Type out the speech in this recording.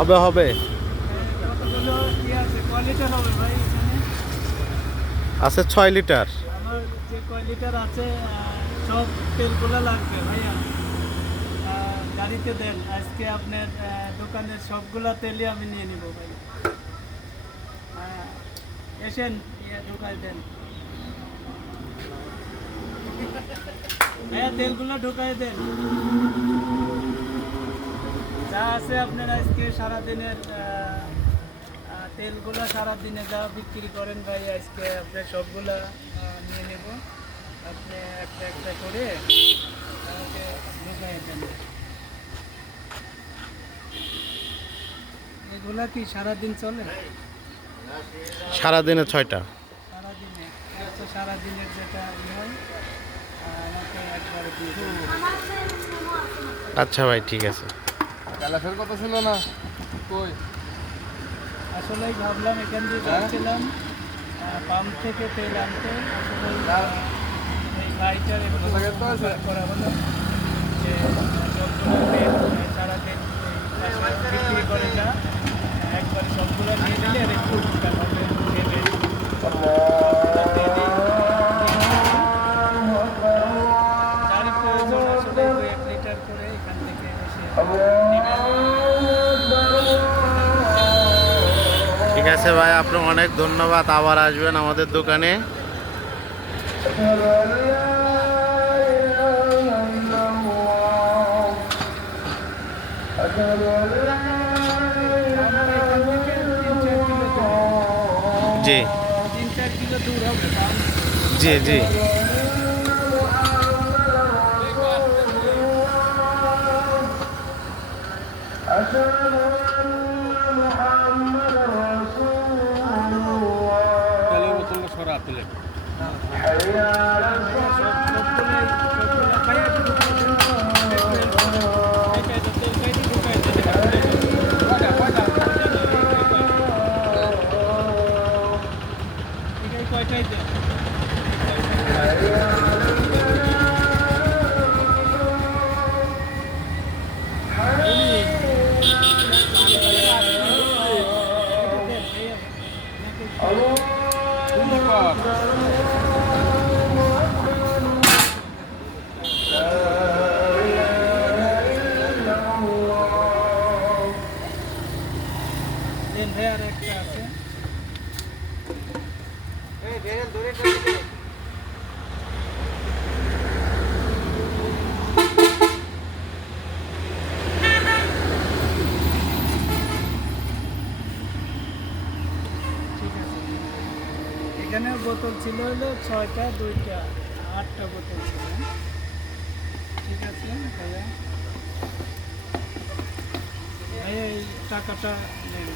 হবে হবে। কতগুলো কি আছে, কয় লিটার হবে ভাই এখানে? আছে 6 লিটার। আমার যে কয় লিটার আছে সব তেলগুলো লাগবে ভাইয়া। গাড়িতে দেন আজকে আপনার দোকানের সবগুলা তেলই আমি নিয়ে নিব ভাই। এসেন ঢুকাই দেন ভাইয়া, তেলগুলো ঢুকাই দেন। যা আছে আপনার আজকে সারাদিনের তেলগুলো সারাদিনে যা বিক্রি করেন ভাই, আজকে আপনার সবগুলা নিয়ে নেব। আপনি একটা একটা করে আমাকে ঢুকাই দেন। এগুলা কি সারাদিন চলে? সারাদিনে 6টা। সারাদিনে আচ্ছা, সারাদিনের যেটা হয় আমাকে একবারে দিয়ে দেন। আচ্ছা ভাই, ঠিক আছে। ক্যালাফের কথা ছিল না কই? আসলেই ভাবলাম এখান দিয়ে যাচ্ছিলাম পাম্প থেকে তেল আনতে, আসলে এই গাড়িটার একটু করা হলো যে সবগুলো তেল সারাদিন এই পাশে বিক্রি করে যা একবারে সবগুলো নিয়ে নিলে আর একটু ব্যাপারটা ভেবে সবগুলো তেলই যারই প্রয়োজন আসলে 1 লিটার করে এখান থেকে এসে নেবেন। ঠিক আছে ভাই, আপনার অনেক ধন্যবাদ। আবার আসবেন আমাদের দোকানে। জি 3-4 কিলো দূর হবে। জি জি। তেলের বোতলটা সরা তুলে। কয়টাই দেন? দেন ভাই, আর একটা আছে। ঠিক আছে, এখানেও বোতল ছিল হলো 6টা, 2টা, 8টা বোতল ছিল। ঠিক আছে ভাইয়া, ভাইয়া এই টাকাটা নেন।